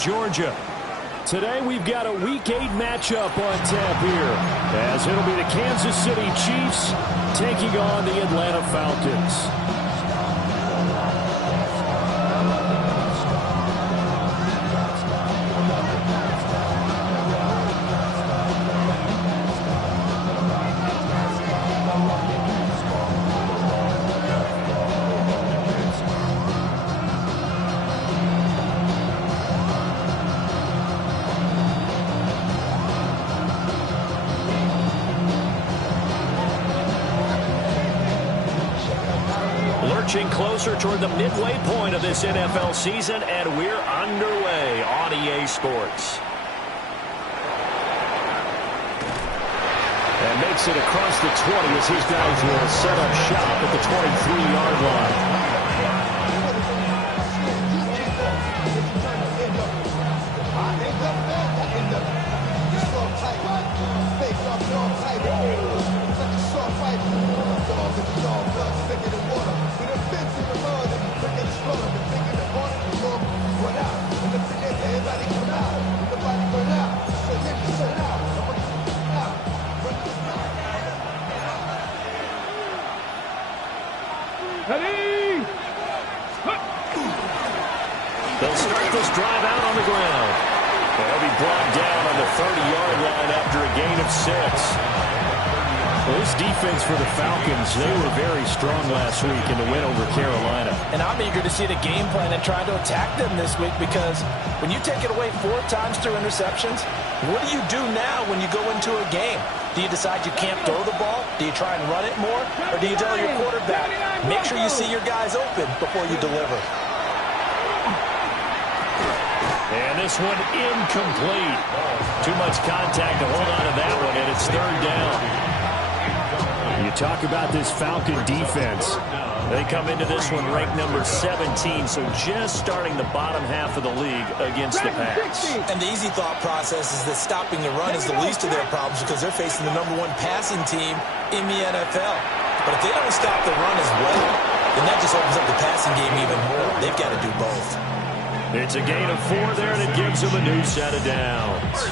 Georgia. Today we've got a Week 8 matchup on tap here, as it'll be the Kansas City Chiefs taking on the Atlanta Falcons. Closer toward the midway point of this NFL season, and we're underway on EA Sports. And makes it across the 20 as his guys will set up shop at the 23-yard line. They'll start this drive out on the ground. They'll be brought down on the 30-yard line after a gain of 6. Well, this defense for the Falcons, they were very strong last week in the win over Carolina. And I'm eager to see the game plan and try to attack them this week, because when you take it away 4 times through interceptions, what do you do now when you go into a game? Do you decide you can't throw the ball? Do you try and run it more? Or do you tell your quarterback, make sure you see your guys open before you deliver? And this one incomplete. Too much contact to hold on to that one, and it's 3rd down. You talk about this Falcon defense. They come into this one ranked number 17, so just starting the bottom half of the league against the pass. And the easy thought process is that stopping the run is the least of their problems, because they're facing the number 1 passing team in the NFL. But if they don't stop the run as well, then that just opens up the passing game even more. They've got to do both. It's a gain of 4 there, and it gives them a new set of downs.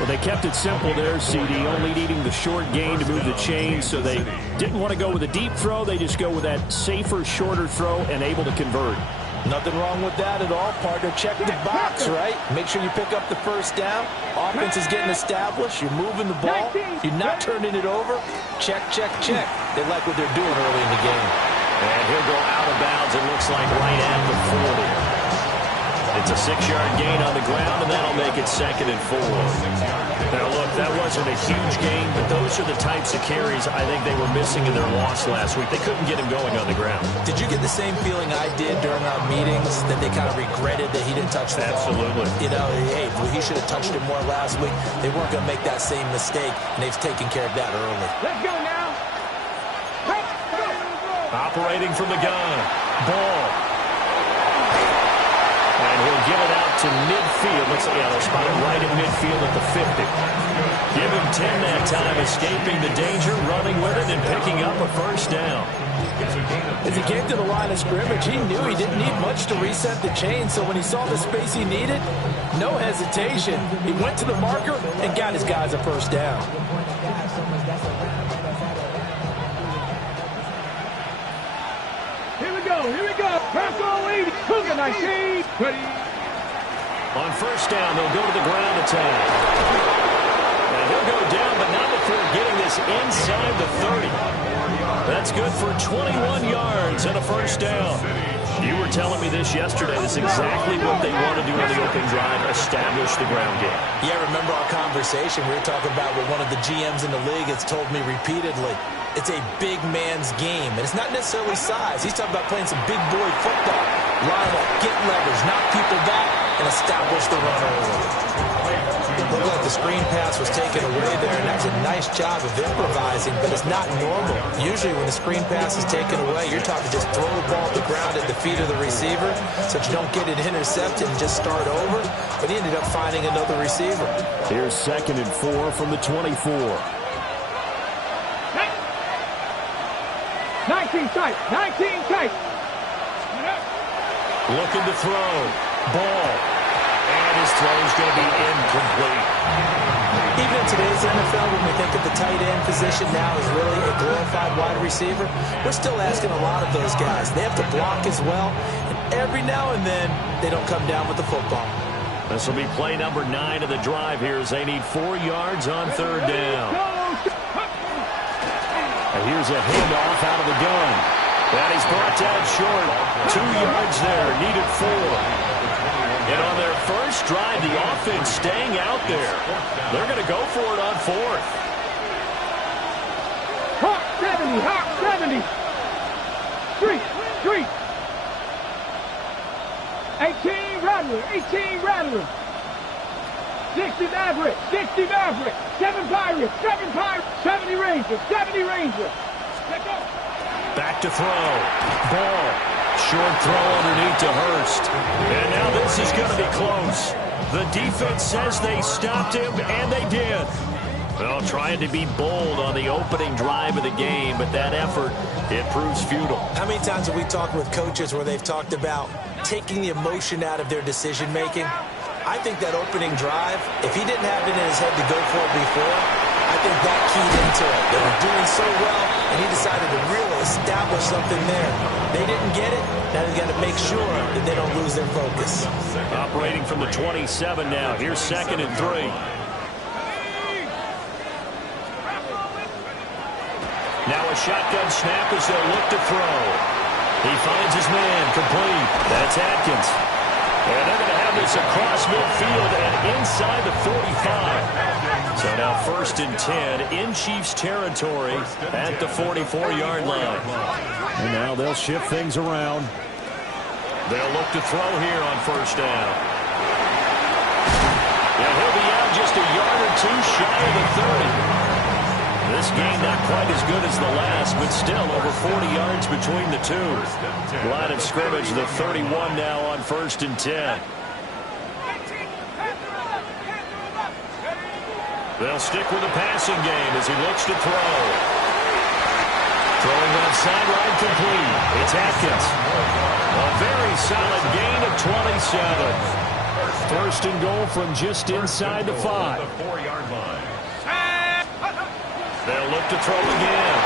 Well, they kept it simple there, CD, only needing the short gain to move the chain, so they didn't want to go with a deep throw. They just go with that safer, shorter throw and able to convert. Nothing wrong with that at all, partner. Check the box, right? Make sure you pick up the first down. Offense is getting established. You're moving the ball. You're not turning it over. Check, check, check. They like what they're doing early in the game. And he'll go out of bounds, it looks like, right at the 40. It's a 6-yard gain on the ground, and that'll make it 2nd and 4. Now, look, that wasn't a huge gain, but those are the types of carries I think they were missing in their loss last week. They couldn't get him going on the ground. Did you get the same feeling I did during our meetings, that they kind of regretted that he didn't touch the ball? Absolutely. You know, hey, he should have touched it more last week. They weren't going to make that same mistake, and they've taken care of that early. Let's go now. Operating from the gun. Ball. And he'll give it out to midfield. Looks like they'll spot it right in midfield at the 50. Give him 10 that time, escaping the danger, running with it, and picking up a 1st down. As he came to the line of scrimmage, he knew he didn't need much to reset the chain, so when he saw the space he needed, no hesitation. He went to the marker and got his guys a 1st down. Here we go. Press all 80. Cougar 19. Ready. On 1st down, they'll go to the ground attack. And he'll go down, but not before getting this inside the 30. That's good for 21 yards and a 1st down. You were telling me this yesterday. This is exactly what they want to do on the open drive, establish the ground game. Yeah, remember our conversation? We were talking about what one of the GMs in the league has told me repeatedly. It's a big man's game, and it's not necessarily size. He's talking about playing some big boy football. Line up, get leverage, knock people back, and establish the run early. Looked like the screen pass was taken away there, and that was a nice job of improvising, but it's not normal. Usually when the screen pass is taken away, you're taught to just throw the ball at the ground at the feet of the receiver so that you don't get it intercepted and just start over, but he ended up finding another receiver. Here's 2nd and 4 from the 24. 19 tight. 19 tight. Looking to throw. Ball. throw is going to be incomplete. Even in today's NFL, when we think of the tight end position now as really a glorified wide receiver, we're still asking a lot of those guys. They have to block as well, and every now and then, they don't come down with the football. This will be play number 9 of the drive here as they need 4 yards on third down. And here's a handoff out of the gun. And he's brought down short. 2 yards there, needed 4. And on their first drive, the offense staying out there. They're going to go for it on 4th. Hawk 70, Hawk 70. Street. 18 Rattler, 18 Rattler. 60 Maverick, 60 Maverick. 7 Pirates, 70 Ranger, 70 Ranger. Let's go. Back to throw. Ball. Short throw underneath to Hurst. And now this is going to be close. The defense says they stopped him, and they did. Well, trying to be bold on the opening drive of the game, but that effort, it proves futile. How many times have we talked with coaches where they've talked about taking the emotion out of their decision-making? I think that opening drive, if he didn't have it in his head to go for it before, I think that keyed into it. They were doing so well, and he decided to really establish something there. They didn't get it. Now they've got to make sure that they don't lose their focus. Operating from the 27 now. Here's 2nd and 3. Now a shotgun snap as they'll look to throw. He finds his man, complete. That's Atkins. And they're going to have this across midfield and inside the 45. So now 1st and 10 in Chiefs territory at the 44-yard line. And now they'll shift things around. They'll look to throw here on 1st down. And he'll be out just a yard or 2 shy of the 30. This game not quite as good as the last, but still over 40 yards between the two. Line of scrimmage, the 31 now on 1st and 10. They'll stick with the passing game as he looks to throw. Throwing left sideline complete. It's Atkins. A very solid gain of 27. 1st and goal from just inside the 5. They'll look to throw again.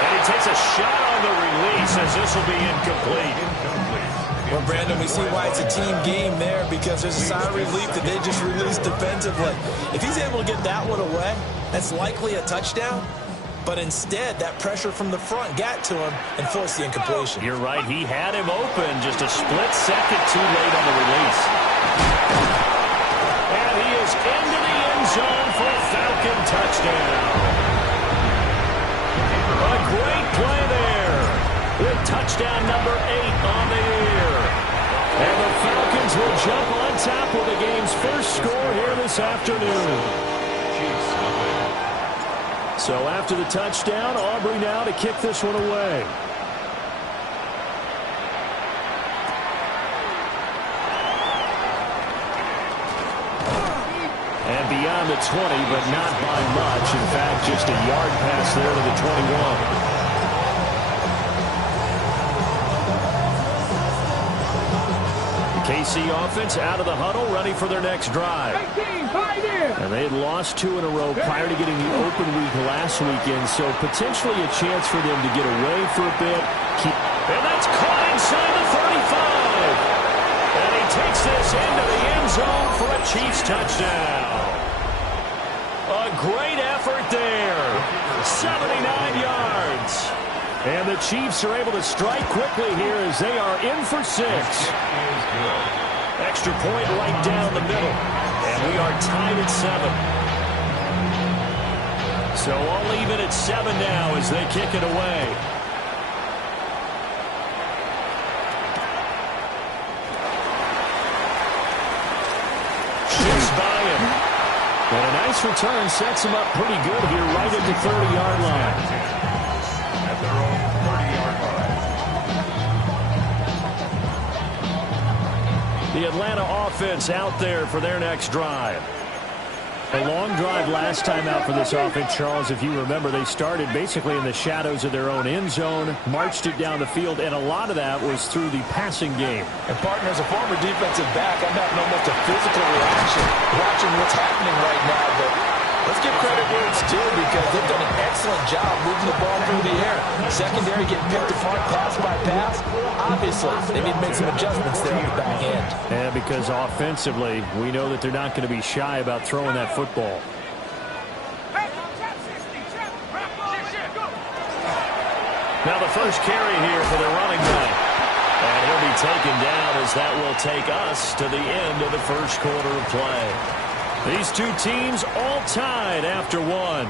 And he takes a shot on the release as this will be incomplete. Well, Brandon, we see why it's a team game there because there's a sigh of relief that they just released defensively. If he's able to get that one away, that's likely a touchdown. But instead, that pressure from the front got to him and forced the incompletion. You're right. He had him open just a split second too late on the release. And he is into the end zone for a Falcon touchdown. A great play there with touchdown number 8 on the year. And the Falcons will jump on top with the game's first score here this afternoon. So after the touchdown, Aubrey now to kick this one away. And beyond the 20, but not by much. In fact, just a yard pass there to the 21. KC offense out of the huddle, ready for their next drive. And they had lost 2 in a row prior to getting the open week last weekend, so potentially a chance for them to get away for a bit. And that's caught inside the 35. And he takes this into the end zone for a Chiefs touchdown. A great effort there. 79 yards. And the Chiefs are able to strike quickly here as they are in for 6. Extra point right down the middle. And we are tied at 7. So all even at 7 now as they kick it away. Shifts by him. And a nice return sets him up pretty good here right at the 30-yard line. The Atlanta offense out there for their next drive. A long drive last time out for this offense, Charles. If you remember, they started basically in the shadows of their own end zone, marched it down the field, and a lot of that was through the passing game. And, partner, as a former defensive back, I'm having almost a physical reaction too, because they've done an excellent job moving the ball through the air. Secondary getting picked apart pass by pass. Obviously, they need to make some adjustments there on the back end. Yeah, because offensively, we know that they're not going to be shy about throwing that football. Now the first carry here for the running back. And he'll be taken down as that will take us to the end of the first quarter of play. These two teams all tied after one.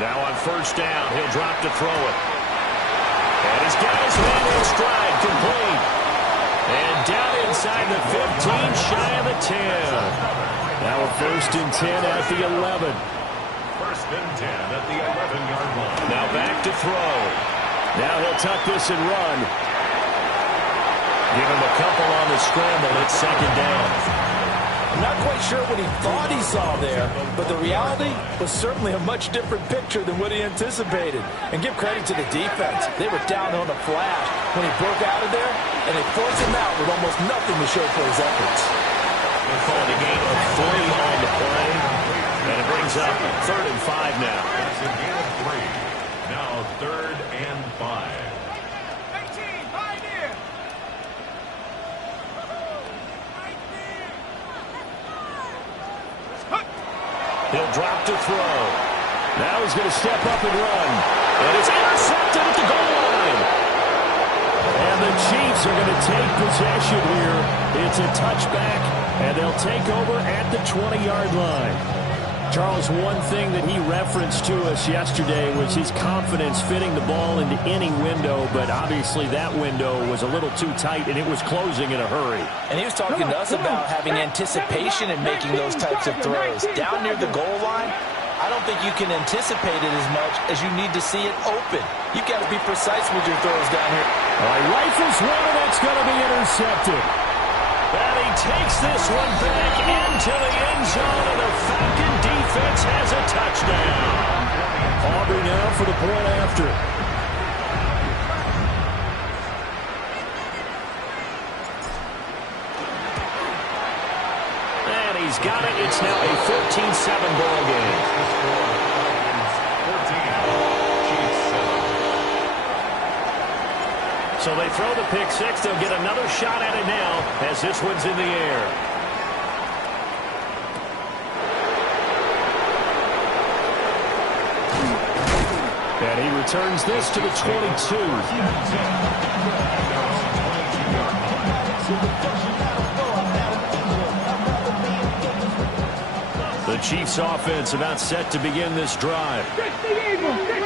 Now on first down, he'll drop to throw it. And his guys land in stride, complete. And down inside the 15, shy of the 10. Now a first and 10 at the 11. First and 10 at the 11-yard line. Now back to throw. Now he'll tuck this and run. Give him a couple on the scramble. It's second down. I'm not quite sure what he thought he saw there, but the reality was certainly a much different picture than what he anticipated. And give credit to the defense. They were down on the flash when he broke out of there, and they forced him out with almost nothing to show for his efforts. They're calling a gain of 3 on the play, and it brings up 3rd and 5 now. It's a gain of 3. Now 3rd and 5. He'll drop to throw. Now he's going to step up and run. And it's intercepted at the goal line. And the Chiefs are going to take possession here. It's a touchback, and they'll take over at the 20-yard line. Charles, one thing that he referenced to us yesterday was his confidence fitting the ball into any window, but obviously that window was a little too tight, and it was closing in a hurry. And he was talking to us about having anticipation in making those types of throws. Down near the goal line, I don't think you can anticipate it as much as you need to see it open. You've got to be precise with your throws down here. All right, rifles one, and that's going to be intercepted. And he takes this one back into the end zone, and the Falcon defense has a touchdown. Aubrey now for the point after. And he's got it. It's now a 14-7 ball game. So they throw the pick six. They'll get another shot at it now as this one's in the air. And he returns this to the 22. The Chiefs offense about set to begin this drive.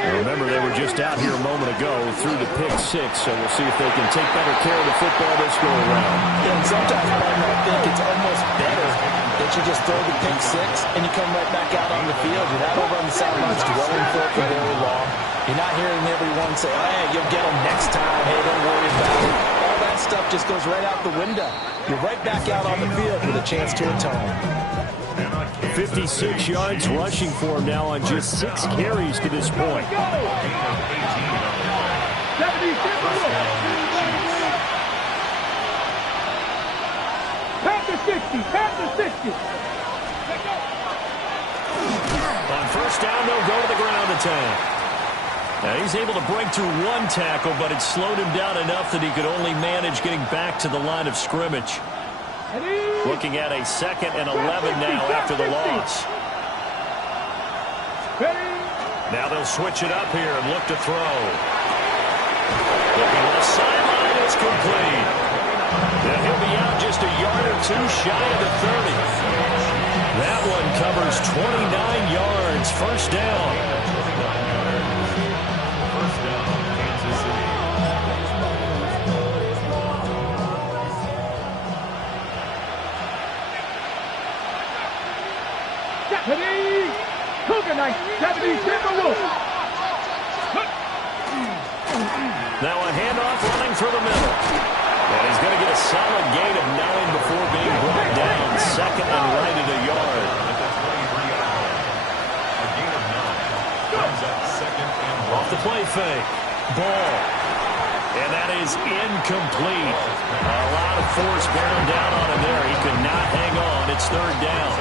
Remember, they were just out here a moment ago through the pick six, so we'll see if they can take better care of the football this go around. Yeah, and sometimes I think it's almost better that you just throw the pick six and you come right back out on the field. You're not over on the sidelines dwelling for it for very long. You're not hearing everyone say, hey, you'll get them next time. Hey, don't worry about it. All that stuff just goes right out the window. You're right back out on the field with a chance to atone. 56 yards rushing for him now on just 6 carries to this point. Past the 60. On first down, they'll go to the ground attack. Now he's able to break through one tackle, but it slowed him down enough that he could only manage getting back to the line of scrimmage. Looking at a 2nd and 11 now after the loss. Now they'll switch it up here and look to throw. Looking left sideline, it's complete. Now he'll be out just a yard or two shy of the 30. That one covers 29 yards. First down. Now a handoff running through the middle. And he's going to get a solid gain of 9 before being and right at a yard. A gain of 9. Brings up 2nd and 1. Off the play fake. Ball. And that is incomplete. A lot of force bearing down on him there. He could not hang on. It's 3rd down.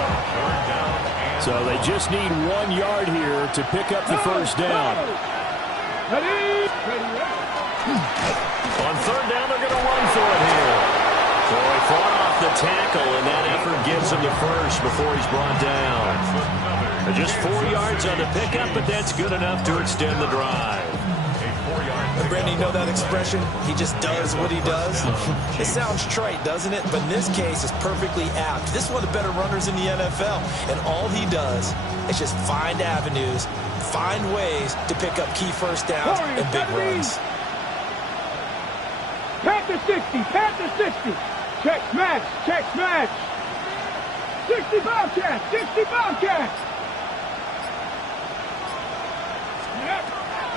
So they just need 1 yard here to pick up the first down. On 3rd down, they're going to run for it here. So he fought off the tackle, and that effort gives him the first before he's brought down. Just 4 yards on the pickup, but that's good enough to extend the drive. And Brandon, you know that expression? He just does what he does. It sounds trite, doesn't it? But in this case, it's perfectly apt. This is one of the better runners in the NFL. And all he does is just find avenues, find ways to pick up key first downs and big runs. Panther 60, Panther 60. Check smash, check smash. 60 Bobcats, 60 Bobcats.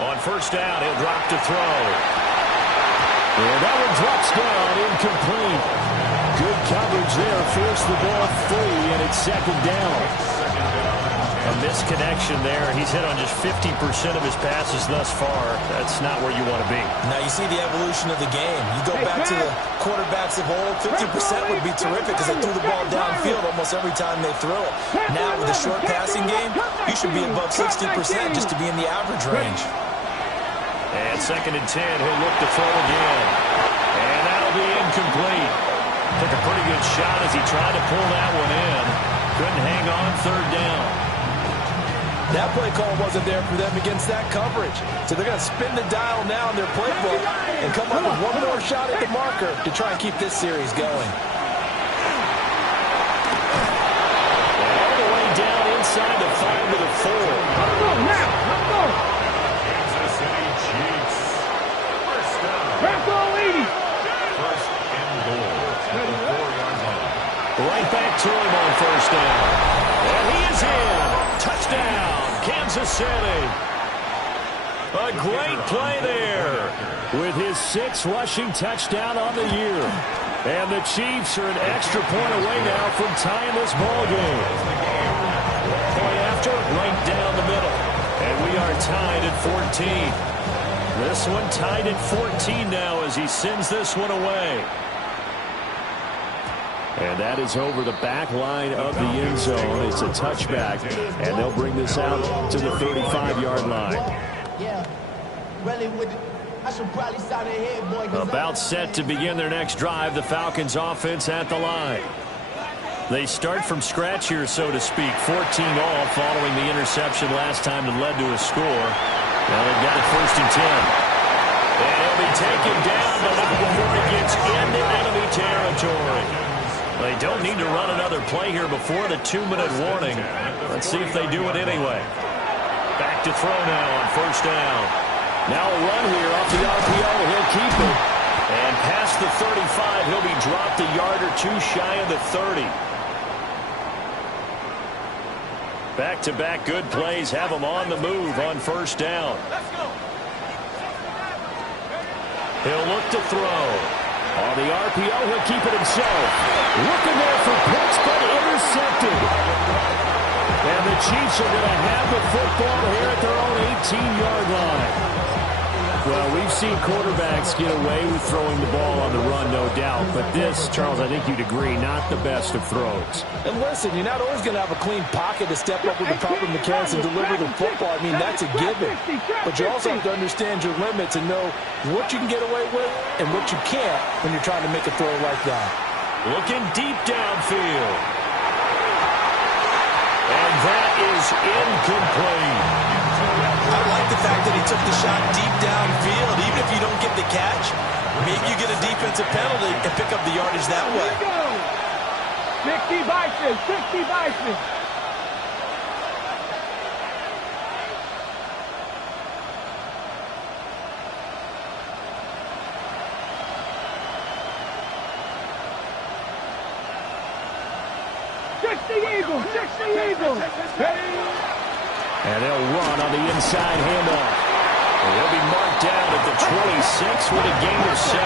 On first down, he'll drop to throw. And that one drops down, incomplete. Good coverage there, forced the ball free, and it's 2nd down. A misconnection there. He's hit on just 50% of his passes thus far. That's not where you want to be. Now you see the evolution of the game. You go back to the quarterbacks of old, 50% would be terrific because they threw the ball downfield almost every time they threw it. Now with the short passing game, you should be above 60% just to be in the average range. And 2nd and 10, he'll look to throw again. And that'll be incomplete. Took a pretty good shot as he tried to pull that one in. Couldn't hang on 3rd down. That play call wasn't there for them against that coverage. So they're going to spin the dial now in their playbook and come up with one more shot at the marker to try and keep this series going. All the way down inside the 5 to the 4. Let's go now, let's go. Kansas City Chiefs. First down. Pass all 80. First and goal at the 4-yard line. Right back to him on first down. And he is in. Touchdown, Kansas City. A great play there with his 6th rushing touchdown on the year. And the Chiefs are an extra point away now from tying this ball game. Point after, right down the middle. And we are tied at 14. This one tied at 14 now as he sends this one away. And that is over the back line of the end zone. It's a touchback, and they'll bring this out to the 35-yard line. About set to begin their next drive, the Falcons offense at the line. They start from scratch here, so to speak. 14 all following the interception last time that led to a score. Now they've got it 1st and 10. And he'll be taken down, but not before he gets into enemy territory. They don't need to run another play here before the 2-minute warning. Let's see if they do it anyway. Back to throw now on first down. Now a run here off the RPO. He'll keep it. And past the 35, he'll be dropped a yard or 2 shy of the 30. Back-to-back good plays have him on the move on first down. He'll look to throw. On the RPO, he'll keep it himself. Looking there for points, but intercepted. And the Chiefs are going to have the football here at their own 18-yard line. Well, we've seen quarterbacks get away with throwing the ball on the run, no doubt. But this, Charles, I think you'd agree, not the best of throws. And listen, you're not always going to have a clean pocket to step up with the proper mechanics and deliver the football. I mean, that's a given. But you also have to understand your limits and know what you can get away with and what you can't when you're trying to make a throw like that. Looking deep downfield. And that is incomplete. I like the fact that he took the shot deep downfield. Even if you don't get the catch, maybe you get a defensive penalty and pick up the yardage that way. 60 Bison, 60 Bison. Eagles, 60 Eagles. And they'll run on the inside handoff. And they'll be marked down at the 26 with a gain of 7.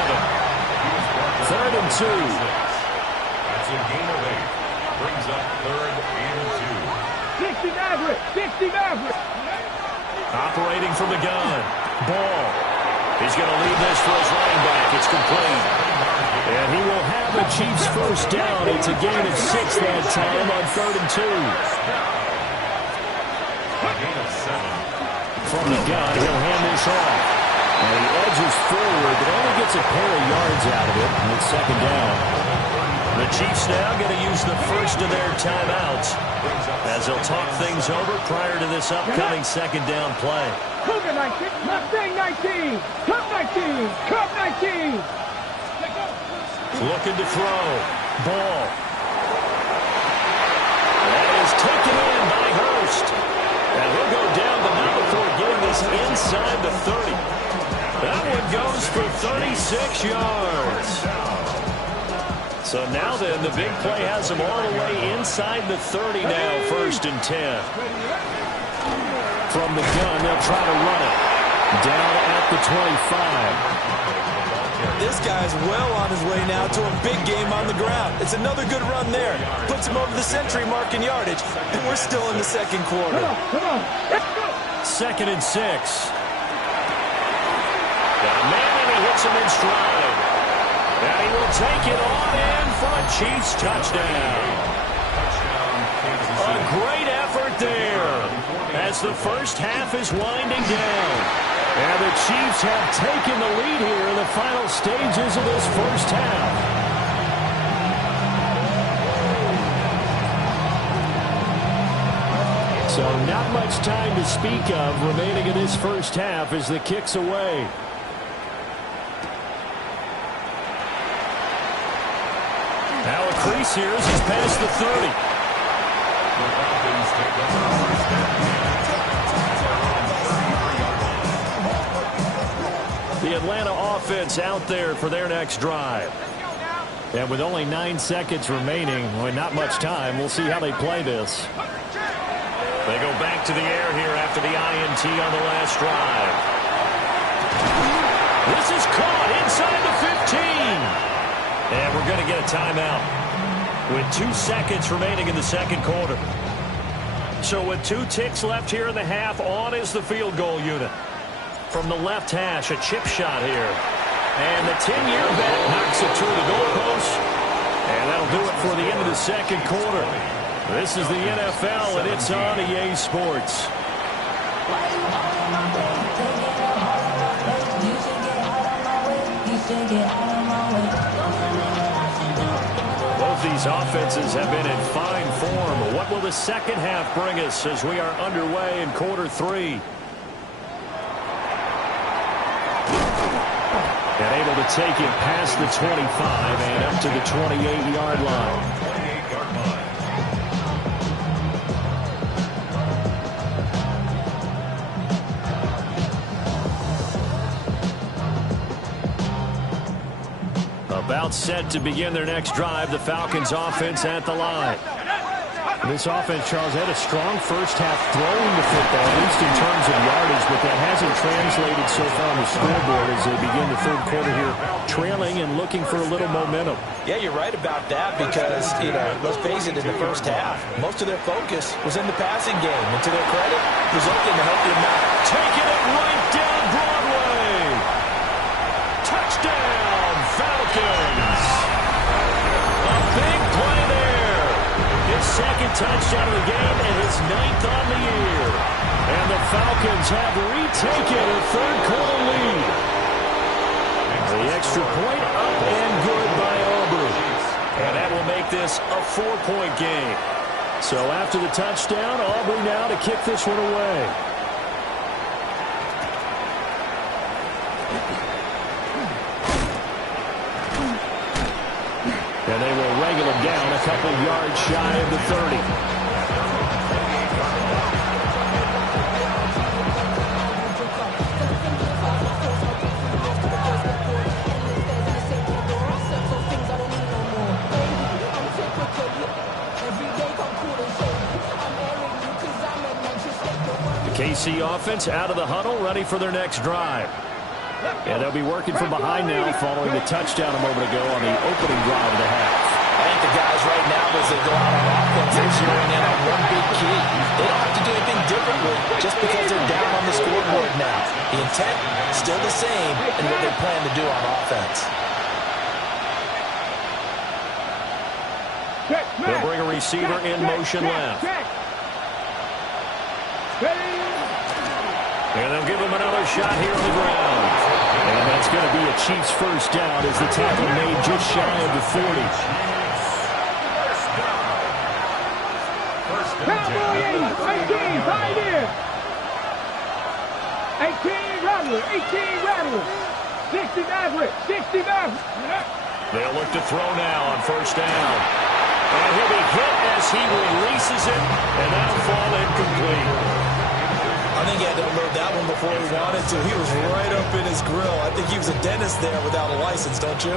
3rd and 2. That's a gain of 8. Brings up 3rd and 2. 60 Maverick. 60 Maverick. Operating from the gun. Ball. He's going to leave this for his running back. It's complete. And he will have the Chiefs first down. It's a gain of 6 that time on 3rd and 2. A gain of 7. From the gun, he'll hand this off. And he edges forward, but only gets a pair of yards out of it. And it's 2nd down. The Chiefs now going to use the first of their timeouts as they'll talk things over prior to this upcoming 2nd down play. Cougar 19. Mustang 19. Cup 19. Cup 19. Looking to throw. Ball. That is taken in by Hurst. And he'll go down, but not before getting this inside the 30. That one goes for 36 yards. So now then, the big play has him all the way inside the 30 now, 1st and 10. From the gun, they'll try to run it. Down at the 25. This guy's well on his way now to a big game on the ground. It's another good run there. Puts him over the century mark in yardage, and we're still in the 2nd quarter. Come on. Let's go. 2nd and 6. Got a man, and he hits him in stride. And he will take it on in for a Chiefs touchdown. A great effort there as the first half is winding down. And the Chiefs have taken the lead here in the final stages of this first half. So not much time to speak of remaining in this first half as the kick's away. Now a crease here as he's past the 30. The Atlanta offense out there for their next drive. And with only 9 seconds remaining, with not much time, we'll see how they play this. They go back to the air here after the INT on the last drive. This is caught inside the 15. And we're going to get a timeout with 2 seconds remaining in the 2nd quarter. So with 2 ticks left here in the half, on is the field goal unit. From the left hash, a chip shot here. And the 10-year bet knocks it through the goalpost. And that'll do it for the end of the 2nd quarter. This is the NFL, and it's on EA Sports. Both these offenses have been in fine form. What will the 2nd half bring us as we are underway in quarter 3? And able to take it past the 25 and up to the 28-yard line. About set to begin their next drive, the Falcons offense at the line. This offense, Charles, had a strong first half throwing the football, at least in terms of yardage, but that hasn't translated so far on the scoreboard as they begin the 3rd quarter here, trailing and looking for a little momentum. Yeah, you're right about that because, let's face it, in the first half, most of their focus was in the passing game. And to their credit, was looking to help them out. Taking it right down Broadway. Touchdown, Falcons. A big play there. His 2nd touchdown of the game and his 9th on the year. And the Falcons have retaken a 3rd quarter lead. The extra point up and good by Aubrey. And that will make this a 4-point game. So after the touchdown, Aubrey now to kick this one away. And they will wrangle him down a couple yards shy of the 30. The KC offense out of the huddle, ready for their next drive. And they'll be working from behind now following the touchdown a moment ago on the opening drive of the half. And think the guys right now, as they go out on offense, they're zeroing in on one big key. They don't have to do anything differently just because they're down on the scoreboard now. The intent, still the same in what they plan to do on offense. They'll bring a receiver in motion left. And they'll give him another shot here on the ground. And that's going to be a Chiefs first down as the tackle made just shy of the 40. Cowboys, 18, right here. 18, Rattler, 18, Rattler. 60 Maverick, 60 Maverick. They'll look to throw now on first down. And he'll be hit as he releases it, and that'll fall incomplete. I think he had to unload that one before he wanted to. He was right up in his grill. I think he was a dentist there without a license, don't you?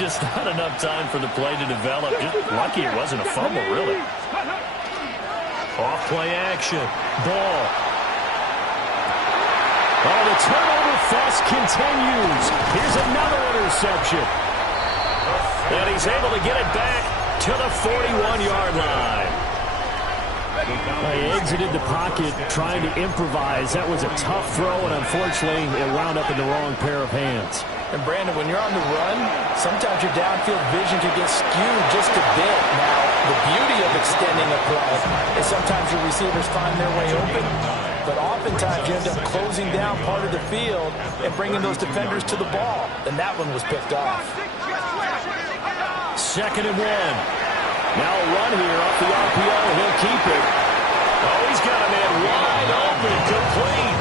Just not enough time for the play to develop. Just lucky it wasn't a fumble, really. Off-play action. Ball. Oh, the turnover fest continues. Here's another interception. And he's able to get it back to the 41-yard line. He exited the pocket trying to improvise. That was a tough throw, and unfortunately, it wound up in the wrong pair of hands. And, Brandon, when you're on the run, sometimes your downfield vision can get skewed just a bit. Now, the beauty of extending a play is sometimes your receivers find their way open, but oftentimes you end up closing down part of the field and bringing those defenders to the ball. And that one was picked off. 2nd and 1. Now a run here off the RPO. He'll keep it. Oh, he's got a man wide open, complete.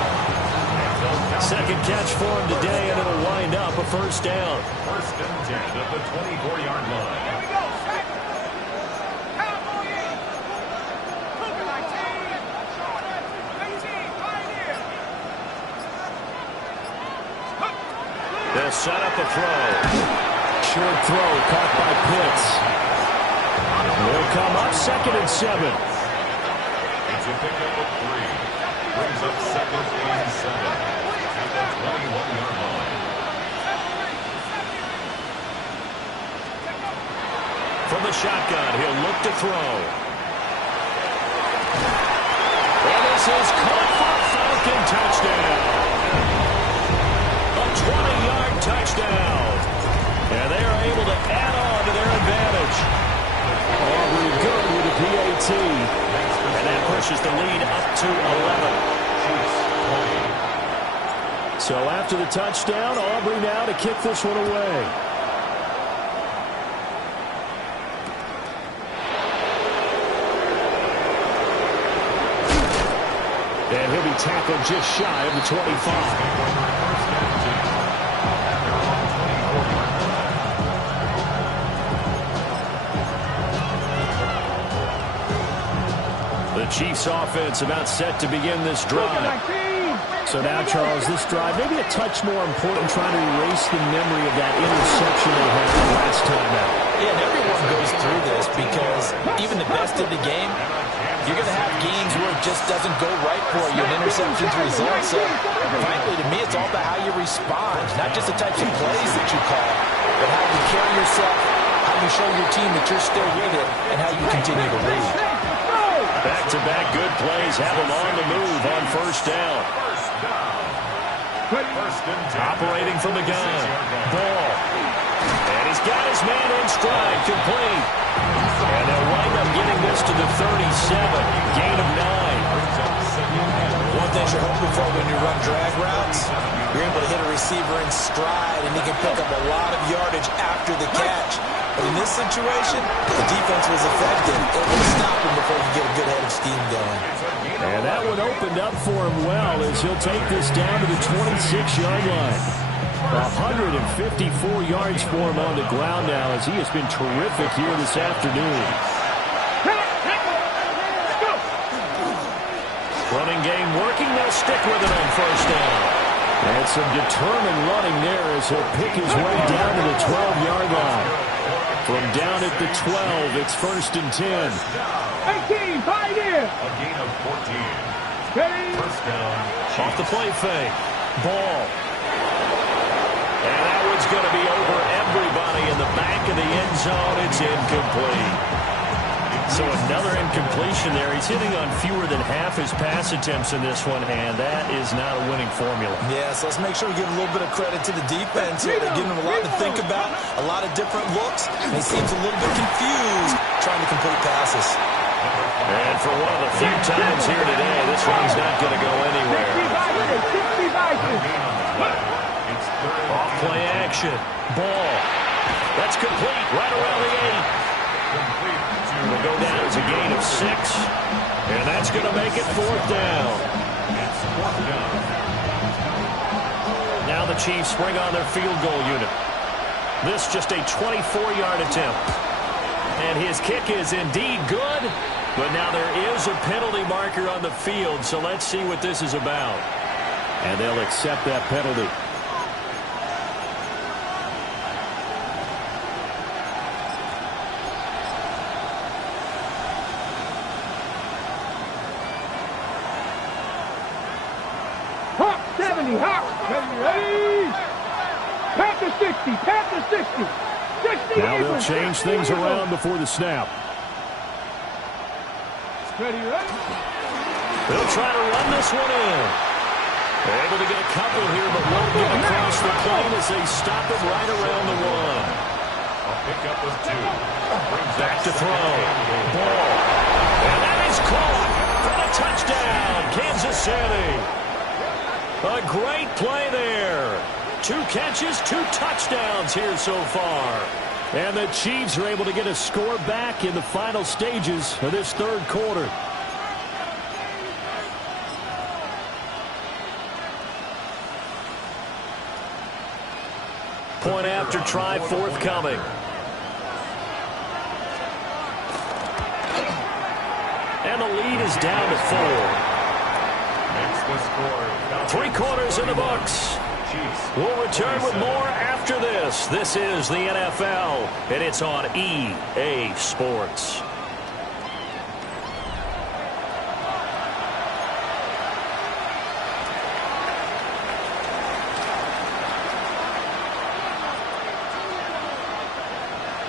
Second catch for him today, and it'll wind up a first down. 1st and 10 at the 24-yard line. They'll set up a throw. Short throw caught by Pitts. They'll come up 2nd and 7. It's a pickup of 3. Brings up 2nd and 7 at the 21-yard line. From the shotgun, he'll look to throw. And this is caught for a Falcon touchdown. A 20-yard touchdown. And they are able to add on to their advantage. Aubrey good with the PAT. And that pushes the lead up to 11. So after the touchdown, Aubrey now to kick this one away. And he'll be tackled just shy of the 25. The Chiefs offense about set to begin this drive. So now, Charles, this drive maybe a touch more important, trying to erase the memory of that interception they had the last time out. Yeah, and everyone goes through this because even the best of the game, you're going to have games where it just doesn't go right for you, and interceptions result. So, frankly, to me, it's all about how you respond, not just the types of plays that you call, but how you carry yourself, how you show your team that you're still with it, and how you continue to lead. Back-to-back good plays have him on the move on first down. Operating from the gun. Ball. And he's got his man in stride, complete. And they'll wind up getting this to the 37. Gain of 9. One thing you're hoping for when you run drag routes, you're able to hit a receiver in stride, and he can pick up a lot of yardage after the catch. But in this situation, the defense was effective. Able to stop him before he get a good head of steam going. And that one opened up for him well as he'll take this down to the 26-yard line. 154 yards for him on the ground now as he has been terrific here this afternoon. Running game working. They'll stick with it on first down. And some determined running there as he'll pick his way down to the 12-yard line. From down at the 12, it's 1st and 10. 18, pioneer. A gain of 14. First down. Off the play fake. Ball. And that one's going to be over everybody in the back of the end zone. It's incomplete. So another incompletion there. He's hitting on fewer than half his pass attempts in this one, and that is not a winning formula. Yeah, so let's make sure we give a little bit of credit to the defense here. They're giving him a lot to think about, a lot of different looks, and he seems a little bit confused trying to complete passes. And for one of the few times here today, this one's not going to go anywhere. Off play action. Ball. That's complete right around the 8. Will go down as a gain of 6. And that's going to make it 4th down. Now the Chiefs bring on their field goal unit. This just a 24-yard attempt. And his kick is indeed good. But now there is a penalty marker on the field, so let's see what this is about. And they'll accept that penalty. Hawk 70, Hawk. Ready? Panther 60, Panther 60. 60 now they'll change things around before the snap. Ready? They'll try to run this one in. They're able to get a couple here, but won't get across the plane as they stop it right around the 1. I'll pick up with 2. Back to throw. Ball. And that is caught for the touchdown, Kansas City. A great play there. 2 catches, 2 touchdowns here so far. And the Chiefs are able to get a score back in the final stages of this 3rd quarter. Point after try forthcoming. And the lead is down to 4. 3 quarters in the books. We'll return with more after this. This is the NFL, and it's on EA Sports.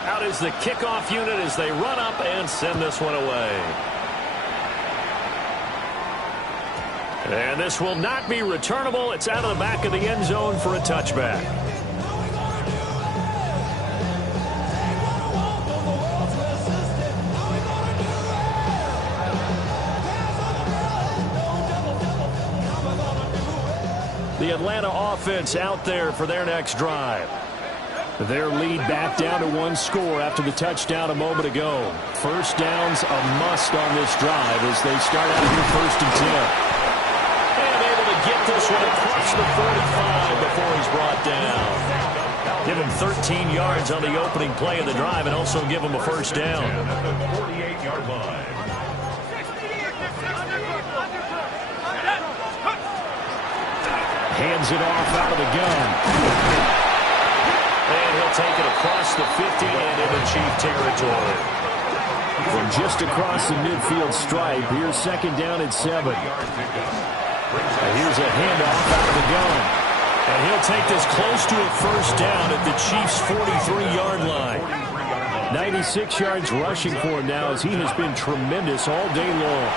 Out is the kickoff unit as they run up and send this one away. And this will not be returnable. It's out of the back of the end zone for a touchback. The Atlanta offense out there for their next drive. Their lead back down to 1 score after the touchdown a moment ago. First down's a must on this drive as they start out here 1st and 10. Get this one across the 45 before he's brought down. Give him 13 yards on the opening play of the drive and also give him a first down. 48-yard line. Hands it off out of the gun. And he'll take it across the 50 and into Chief territory. From just across the midfield stripe, here's 2nd down and 7. And here's a handoff out of the gun. And he'll take this close to a first down at the Chiefs' 43-yard line. 96 yards rushing for him now as he has been tremendous all day long.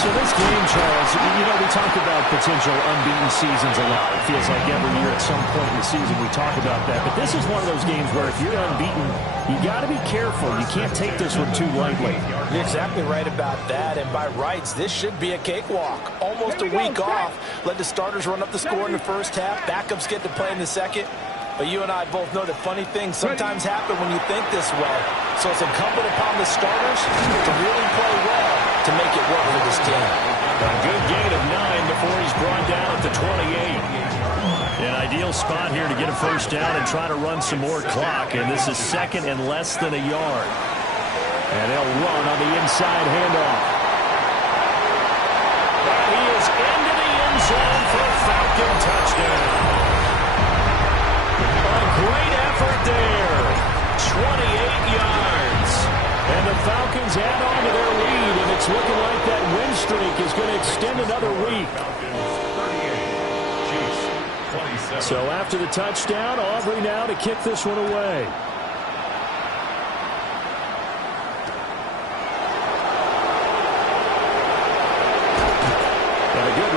So this game, Charles, you know, we talk about potential unbeaten seasons a lot. It feels like every year at some point in the season we talk about that. But this is one of those games where if you're unbeaten, you got to be careful. You can't take this one too lightly. You're exactly right about that. And by rights, this should be a cakewalk. Almost a week off. Let the starters run up the score in the first half. Backups get to play in the second. But you and I both know that funny things sometimes happen when you think this way. So it's incumbent upon the starters to really play well to make it work for this team. A good gain of 9 before he's brought down at the 28. An ideal spot here to get a first down and try to run some more clock. And this is 2nd and less than a yard. And they'll run on the inside handoff. And he is into the end zone for a Falcon touchdown. A great effort there. 28 yards. And the Falcons add on to their lead, and it's looking like that win streak is going to extend another week. So after the touchdown, Aubrey now to kick this one away.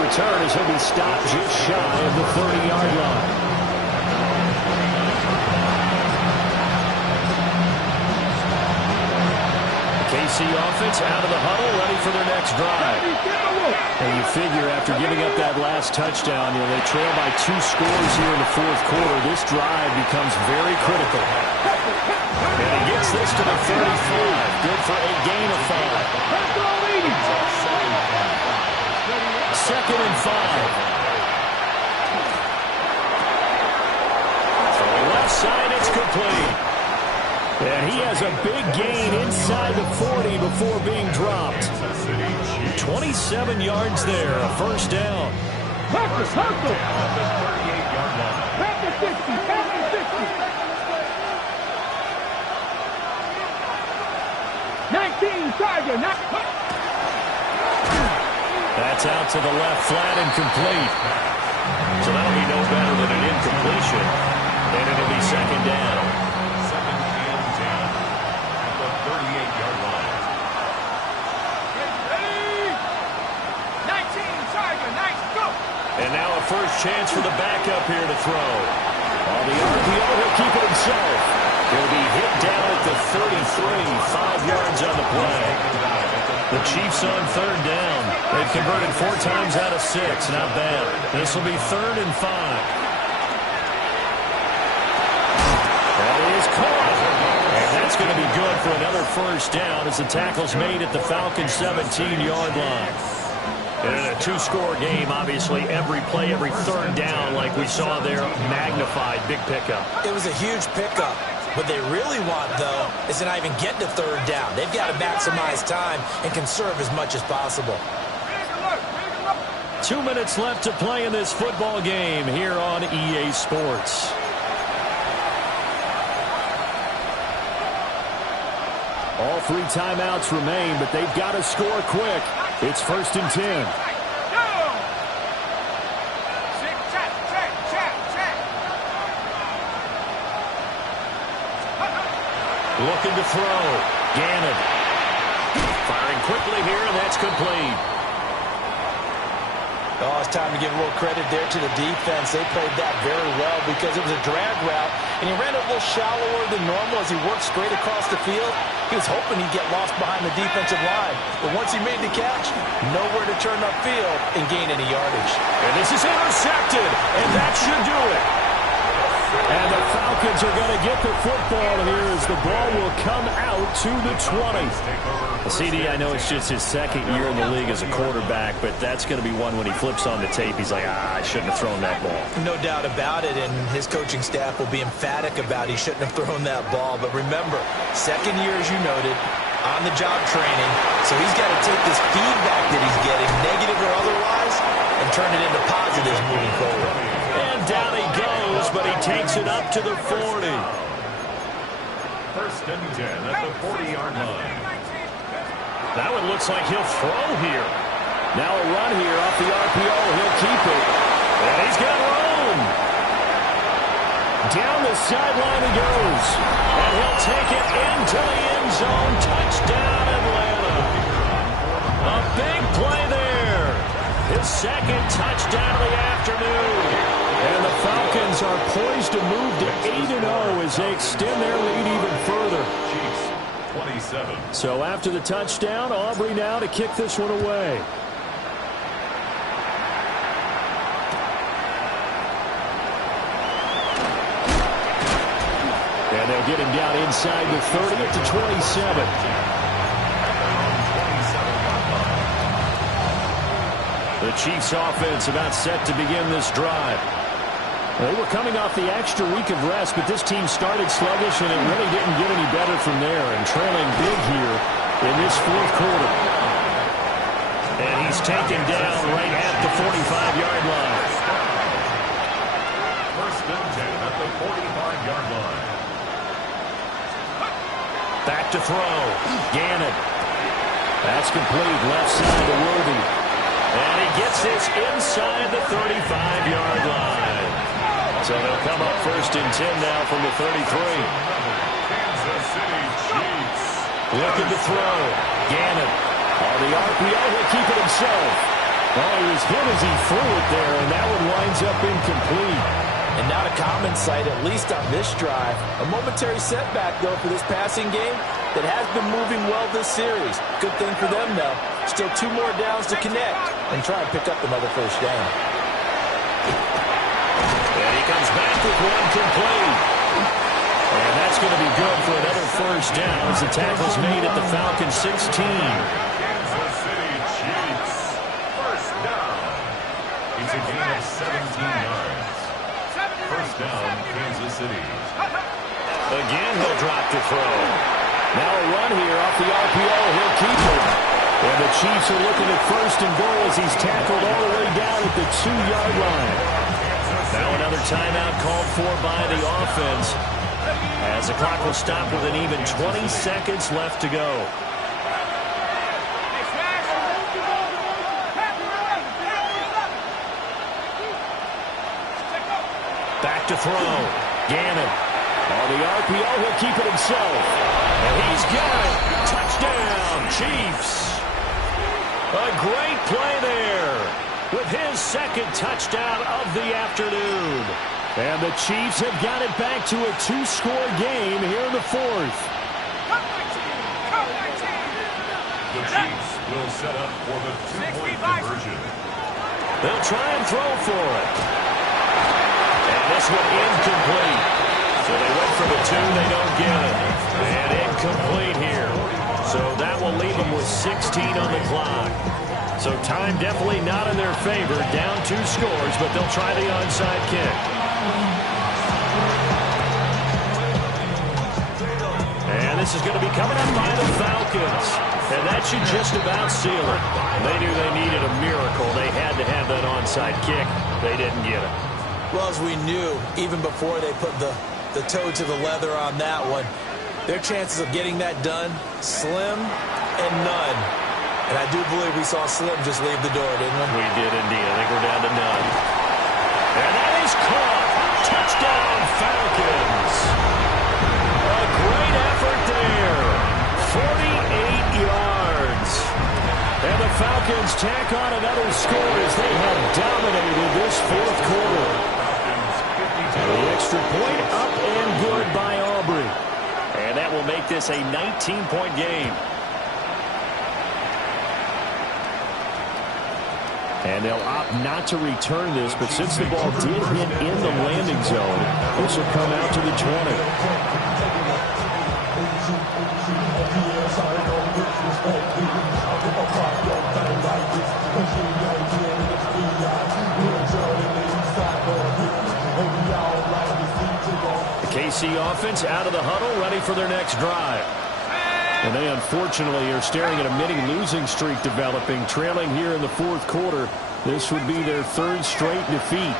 return as he'll be stopped just shy of the 30-yard line. KC offense out of the huddle, ready for their next drive. And you figure after giving up that last touchdown, they trail by 2 scores here in the fourth quarter. This drive becomes very critical. And he gets this to the 35. Good for a gain of 5. 2nd and 5. From the left side, it's complete. And he has a big gain inside the 40 before being dropped. 27 yards there, a first down. Hustle, hustle. Back to 60, back to 60. 19, Tiger. That's out to the left, flat and complete. So that'll be no better than an incompletion. And it'll be 2nd down. And now a first chance for the backup here to throw. On the RPO, he'll keep it himself. He'll be hit down at the 33, 5 yards on the play. The Chiefs on 3rd down. They've converted 4 times out of 6. Not bad. This will be 3rd and 5. That is caught. And that's going to be good for another first down as the tackle's made at the Falcons' 17-yard line. And in a 2-score game, obviously, every play, every 3rd down, like we saw there, magnified. Big pickup. It was a huge pickup. What they really want, though, is to not even get to 3rd down. They've got to maximize time and conserve as much as possible. 2 minutes left to play in this football game here on EA Sports. All 3 timeouts remain, but they've got to score quick. It's 1st and 10. Looking to throw. Gannon. Firing quickly here, and that's complete. Oh, it's time to give a little credit there to the defense. They played that very well because it was a drag route, and he ran a little shallower than normal as he worked straight across the field. He was hoping he'd get lost behind the defensive line. But once he made the catch, nowhere to turn upfield and gain any yardage. And this is intercepted, and that should do it. And the Falcons are going to get the football here as the ball will come out to the 20. CD, I know it's just his 2nd year in the league as a quarterback, but that's going to be one when he flips on the tape. He's like, I shouldn't have thrown that ball. No doubt about it, and his coaching staff will be emphatic about he shouldn't have thrown that ball. But remember, 2nd year, as you noted, on-the-job training, so he's got to take this feedback that he's getting, negative or otherwise, and turn it into positives moving forward. And down he goes, but he takes it up to the 40. 1st and 10 at the 40-yard line. That one looks like he'll throw here. Now a run here off the RPO. He'll keep it. And he's got room. Down the sideline he goes. And he'll take it into the end zone. Touchdown, Atlanta. A big play there. His 2nd touchdown of the afternoon. And the Falcons are poised to move to 8-0 as they extend their lead even further. 27. So after the touchdown, Aubrey now to kick this one away. And they'll get him down inside the 30 at the 27. The Chiefs offense about set to begin this drive. They were coming off the extra week of rest, but this team started sluggish, and it really didn't get any better from there, and trailing big here in this fourth quarter. And he's taken down right at the 45-yard line. 1st and 10 at the 45-yard line. Back to throw. Gannon. That's complete. Left side to Worthy. And he gets this inside the 35-yard line. So they'll come up 1st and 10 now from the 33. Kansas City Chiefs. Looking to throw. Gannon. On the RPO, he'll keep it himself. Oh, he was hit as he threw it there, and that one winds up incomplete. And not a common sight, at least on this drive. A momentary setback, though, for this passing game that has been moving well this series. Good thing for them, though. Still 2 more downs to connect and try and pick up another first down. And he comes back with one complete. And that's going to be good for another first down as the tackle's made at the Falcons 16. It's a gain of 17 yards. First down, Kansas City. Again, he'll drop to throw. Now a run here off the RPO. He'll keep it. And the Chiefs are looking at first and goal as he's tackled all the way down at the 2-yard line. Now another timeout called for by the offense as the clock will stop with an even 20 seconds left to go. Back to throw. Gannon. On the RPO, he'll keep it himself. And he's got it. Touchdown, Chiefs. A great play there with his second touchdown of the afternoon. And the Chiefs have got it back to a 2-score game here in the 4th. The Chiefs will set up for the 2-point conversion. They'll try and throw for it. And this one incomplete. So they went for the 2, they don't get it. And incomplete here. So that will leave them with 16 on the clock. So time definitely not in their favor. Down 2 scores, but they'll try the onside kick. And this is going to be coming up by the Falcons. And that should just about seal it. They knew they needed a miracle. They had to have that onside kick. They didn't get it. Well, as we knew, even before they put the toe to the leather on that one, their chances of getting that done, slim and none. And I do believe we saw Slim just leave the door, didn't we? We did indeed. I think we're down to none. And that is caught. Touchdown, Falcons. A great effort there. 48 yards. And the Falcons tack on another score as they have dominated this 4th quarter. The extra point up and good by Aubrey. And that will make this a 19-point game. And they'll opt not to return this, but since the ball did hit in the landing zone, this will come out to the 20. The KC offense out of the huddle, ready for their next drive. And they unfortunately are staring at a mini-losing streak developing, trailing here in the 4th quarter. This would be their 3rd straight defeat.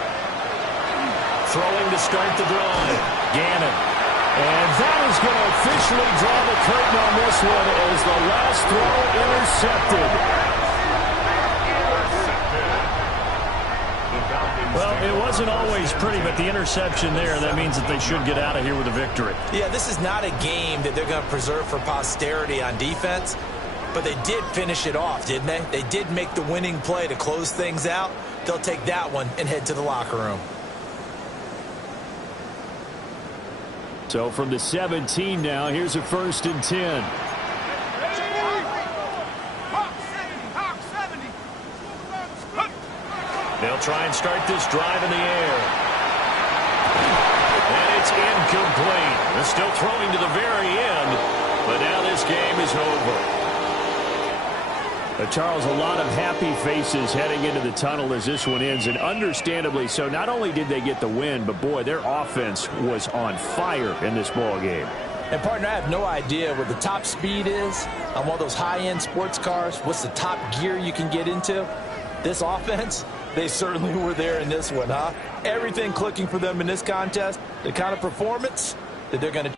Throwing to start the drive. Gannon. And that is going to officially draw the curtain on this one as the last throw intercepted. Well, it wasn't always pretty, but the interception there, that means that they should get out of here with a victory. Yeah, this is not a game that they're going to preserve for posterity on defense, but they did finish it off, didn't they? They did make the winning play to close things out. They'll take that one and head to the locker room. So from the 17 now, here's a 1st and 10. They'll try and start this drive in the air. And it's incomplete. They're still throwing to the very end, but now this game is over. Charles, a lot of happy faces heading into the tunnel as this one ends, and understandably so. Not only did they get the win, but boy, their offense was on fire in this ball game. And, partner, I have no idea what the top speed is on one of those high-end sports cars. What's the top gear you can get into? This offense, they certainly were there in this one, huh? Everything clicking for them in this contest, the kind of performance that they're going to